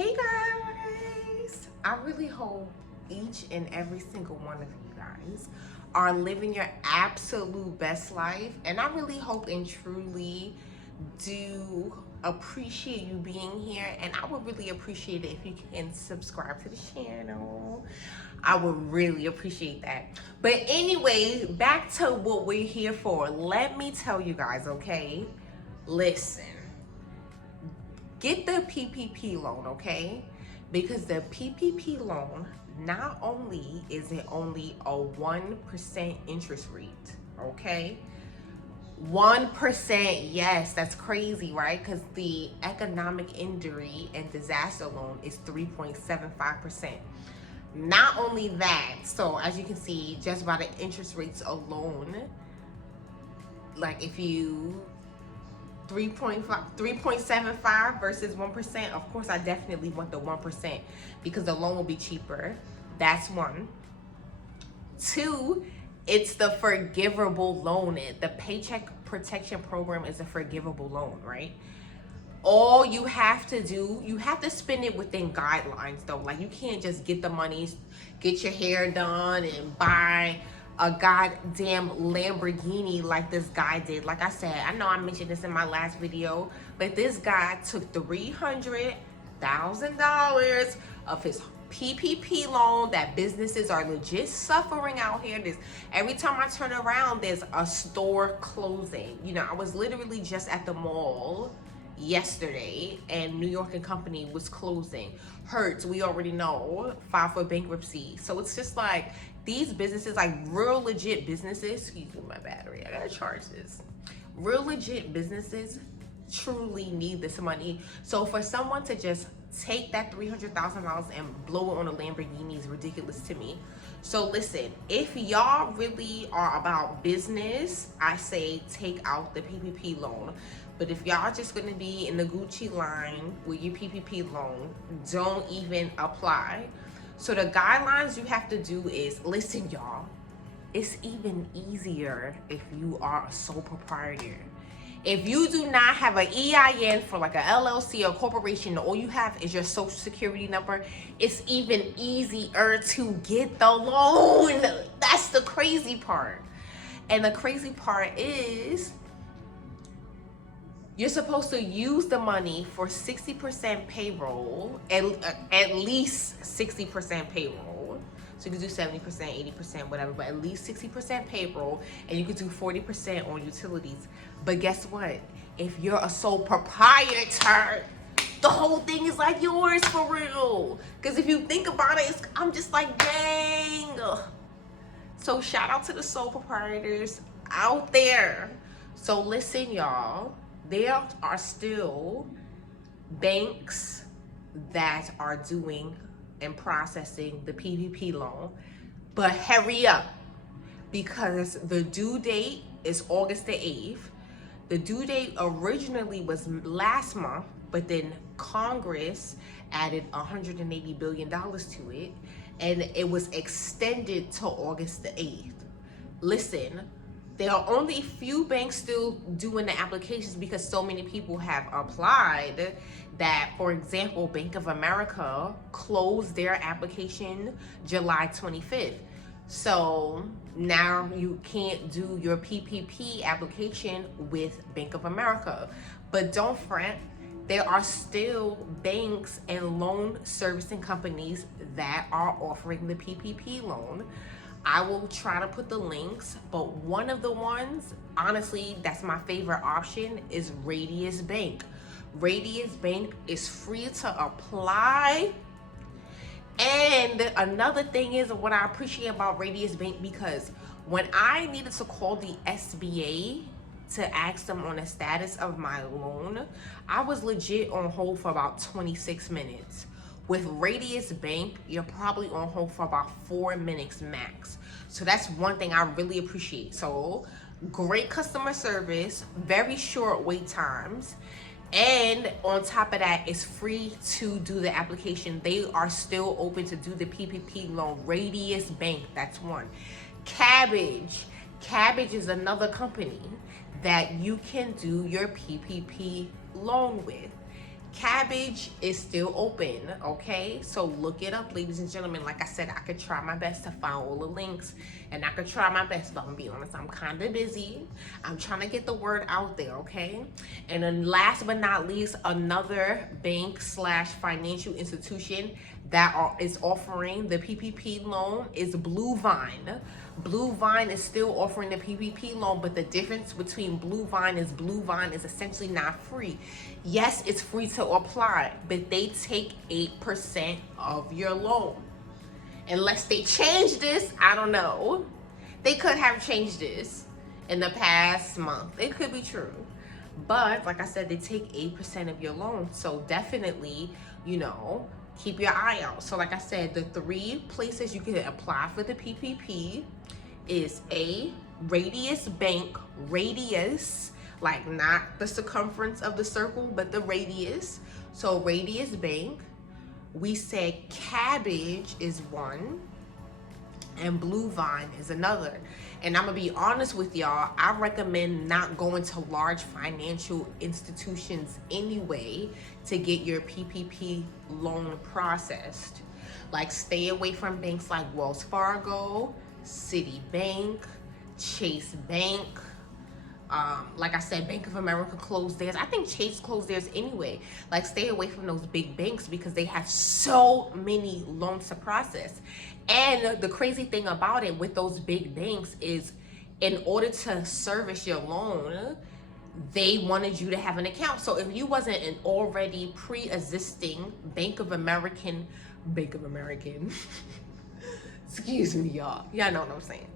Hey guys! I really hope each and every single one of you guys are living your absolute best life, and I really hope and truly do appreciate you being here, and I would really appreciate it if you can subscribe to the channel. I would really appreciate that. But anyway, back to what we're here for. Let me tell you guys, okay? Listen, get the PPP loan, okay? Because the PPP loan, not only is it only a 1% interest rate, okay? 1%, yes, that's crazy, right? Because the economic injury and disaster loan is 3.75%. Not only that, so as you can see, just by the interest rates alone, like if you 3.75 versus 1%, of course I definitely want the 1% because the loan will be cheaper. That's one. Two, it's the forgivable loan. The Paycheck Protection Program is a forgivable loan, right? All you have to do, you have to spend it within guidelines though. Like you can't just get the money, get your hair done and buy a goddamn Lamborghini like this guy did. Like I said, I know I mentioned this in my last video, but this guy took $300,000 of his PPP loan that businesses are legit suffering out here. This every time I turn around, there's a store closing. You know, I was literally just at the mall yesterday and New York and Company was closing. Hertz, we already know, filed for bankruptcy. So it's just like these businesses, like real legit businesses, excuse me, my battery, I gotta charge this. Real legit businesses truly need this money. So for someone to just take that $300,000 and blow it on a Lamborghini is ridiculous to me. So listen, if y'all really are about business, I say take out the PPP loan. But if y'all just gonna be in the Gucci line with your PPP loan, don't even apply. So the guidelines you have to do is, listen y'all, it's even easier if you are a sole proprietor. If you do not have an EIN for like a LLC or corporation, all you have is your social security number, it's even easier to get the loan. That's the crazy part. And the crazy part is you're supposed to use the money for 60% payroll, at least 60% payroll. So you can do 70%, 80%, whatever, but at least 60% payroll, and you could do 40% on utilities. But guess what? If you're a sole proprietor, the whole thing is like yours for real. Because if you think about it, I'm just like, dang. So shout out to the sole proprietors out there. So listen, y'all, there are still banks that are doing and processing the PPP loan, but hurry up because the due date is August the 8th. The due date originally was last month, but then Congress added $180 billion to it, and it was extended to August the 8th. Listen, there are only a few banks still doing the applications because so many people have applied that, for example, Bank of America closed their application July 25th. So now you can't do your PPP application with Bank of America. But don't fret, there are still banks and loan servicing companies that are offering the PPP loan. I will try to put the links, but one of the ones, honestly, that's my favorite option is Radius Bank. Radius Bank is free to apply. And another thing is what I appreciate about Radius Bank, because when I needed to call the SBA to ask them on the status of my loan, I was legit on hold for about 26 minutes. With Radius Bank, you're probably on hold for about 4 minutes max. So that's one thing I really appreciate. So great customer service, very short wait times. And on top of that, it's free to do the application. They are still open to do the PPP loan. Radius Bank, that's one. Kabbage is another company that you can do your PPP loan with. Kabbage is still open, okay? So look it up, ladies and gentlemen. Like I said, I could try my best to find all the links, and I could try my best, but I'm gonna be honest, I'm kind of busy. I'm trying to get the word out there, okay? And then last but not least, another bank slash financial institution that is offering the PPP loan is Blue Vine. Blue Vine is still offering the PPP loan, but the difference between Blue Vine is essentially not free. Yes, it's free to apply, but they take 8% of your loan. Unless they change this, I don't know. They could have changed this in the past month. It could be true. But like I said, they take 8% of your loan. So definitely, keep your eye out. So like I said, the 3 places you can apply for the PPP is Radius Bank. Radius, like not the circumference of the circle, but the radius. So Radius Bank. We said Kabbage is one, and Blue Vine is another. And I'm gonna be honest with y'all, I recommend not going to large financial institutions anyway to get your PPP loan processed. Like, stay away from banks like Wells Fargo, Citibank, Chase Bank. Like I said, Bank of America closed theirs. I think Chase closed theirs anyway. Like, stay away from those big banks because they have so many loans to process. And the crazy thing about it with those big banks is, in order to service your loan, they wanted you to have an account. So if you wasn't an already pre-existing Bank of American, excuse me, y'all know what I'm saying,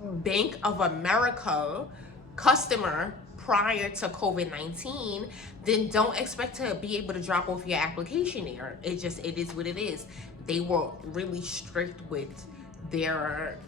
Bank of America customer prior to COVID-19, then don't expect to be able to drop off your application there. It is what it is. They were really strict with their,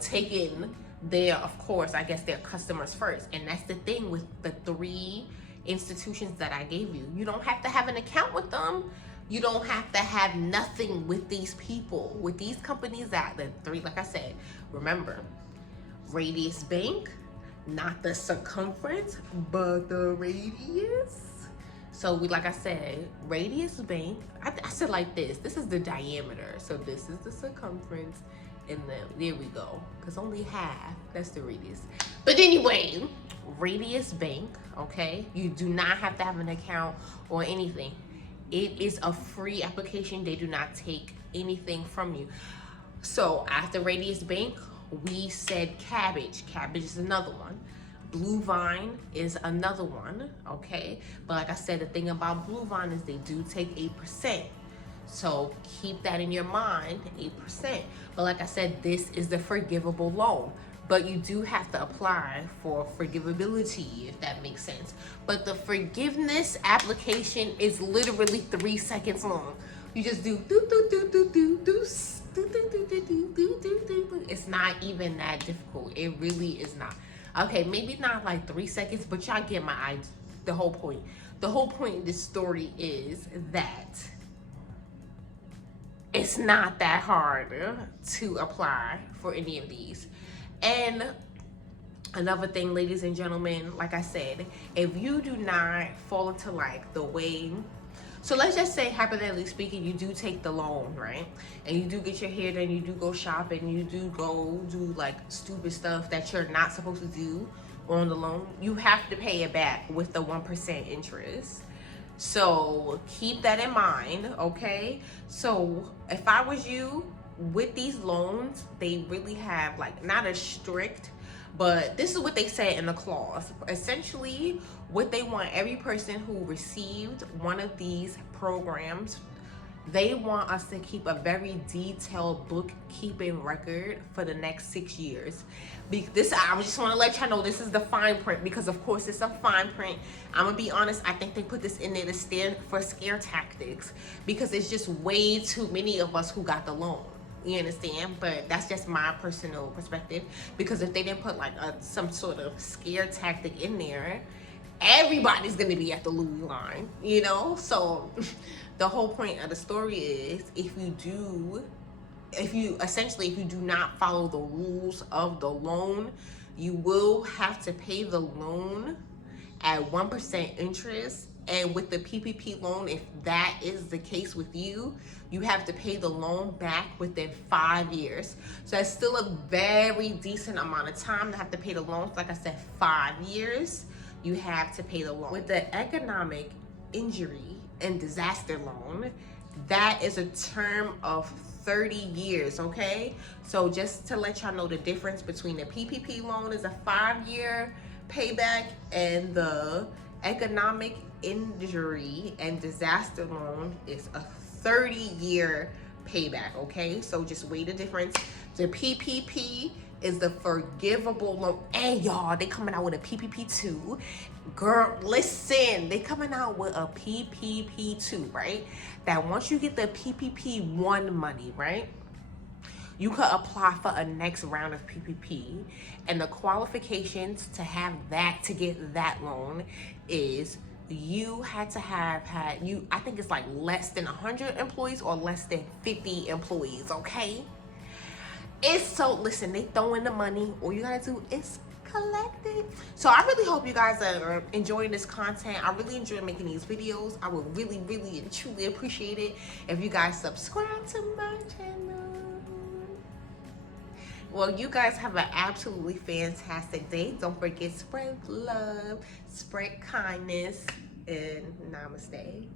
taking their, of course, I guess, their customers first. And that's the thing with the 3 institutions that I gave you. You don't have to have an account with them. You don't have to have nothing with these people, with these companies. That the 3, like I said, remember, Radius Bank, not the circumference, but the radius. So like I said, Radius Bank, I said like this is the diameter. So this is the circumference, and then there we go. Because only half, that's the radius. But anyway, Radius Bank, okay? You do not have to have an account or anything. It is a free application. They do not take anything from you. So after Radius Bank, we said Kabbage. Kabbage is another one. Blue Vine is another one, okay? But like I said, the thing about Blue Vine is they do take 8%. So keep that in your mind, 8%. But like I said, this is the forgivable loan. But you do have to apply for forgivability, if that makes sense. But the forgiveness application is literally 3 seconds long. You just do do do do do do do. It's not even that difficult. It really is not. Okay, maybe not like 3 seconds, but y'all get my idea. The whole point. The whole point of this story is that it's not that hard to apply for any of these. And another thing, ladies and gentlemen, like I said, if you do not fall into like the way, so let's just say, hypothetically speaking, you do take the loan, right? And you do get your hair done, you do go shopping, you do go do like stupid stuff that you're not supposed to do on the loan. You have to pay it back with the 1% interest. So keep that in mind, okay? So if I was you, with these loans, they really have like not as strict, but this is what they said in the clause. Essentially, what they want every person who received one of these programs, they want us to keep a very detailed bookkeeping record for the next 6 years. This, I just want to let y'all know, this is the fine print, because of course it's a fine print. I'm gonna be honest, I think they put this in there to stand for scare tactics, because it's just way too many of us who got the loan. You understand? But that's just my personal perspective, because if they didn't put like some sort of scare tactic in there, everybody's gonna be at the Louis line, you know? So the whole point of the story is, if you do not follow the rules of the loan, you will have to pay the loan at 1% interest And with the PPP loan, if that is the case with you, you have to pay the loan back within 5 years. So that's still a very decent amount of time to have to pay the loans. Like I said, 5 years you have to pay the loan. With the economic injury and disaster loan, that is a term of 30 years, okay? So just to let y'all know the difference between the PPP loan is a 5-year payback, and the economic injury and disaster loan is a 30-year payback, okay? So just weigh the difference. The PPP is the forgivable loan. And y'all, they coming out with a PPP2. Girl, listen, they coming out with a PPP2, right? That once you get the PPP1 money, right, you could apply for a next round of PPP, and the qualifications to have that, to get that loan, is you had to have had, I think it's like less than 100 employees or less than 50 employees, okay? It's so, listen, they throw in the money, all you gotta do is collect it. So I really hope you guys are enjoying this content. I really enjoy making these videos. I would really, really and truly appreciate it if you guys subscribe to my channel. Well, you guys have an absolutely fantastic day. Don't forget, spread love, spread kindness, and namaste.